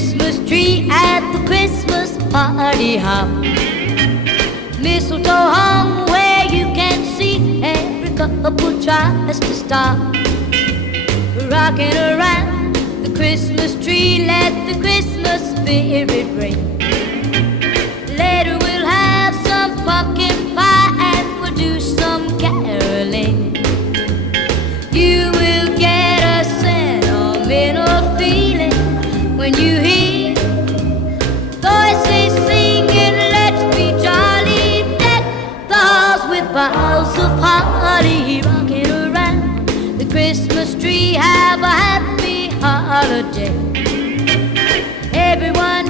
Christmas tree at the Christmas party hop. Mistletoe hung where you can see. Every couple tries to stop. Rocking around the Christmas tree, let the Christmas spirit ring. Later we'll have some pumpkin pie and we'll do some caroling. You will get a sentimental feeling when you hear voices singing, let's be jolly, deck the halls with boughs of holly. Rocking around the Christmas tree, have a happy holiday. Everyone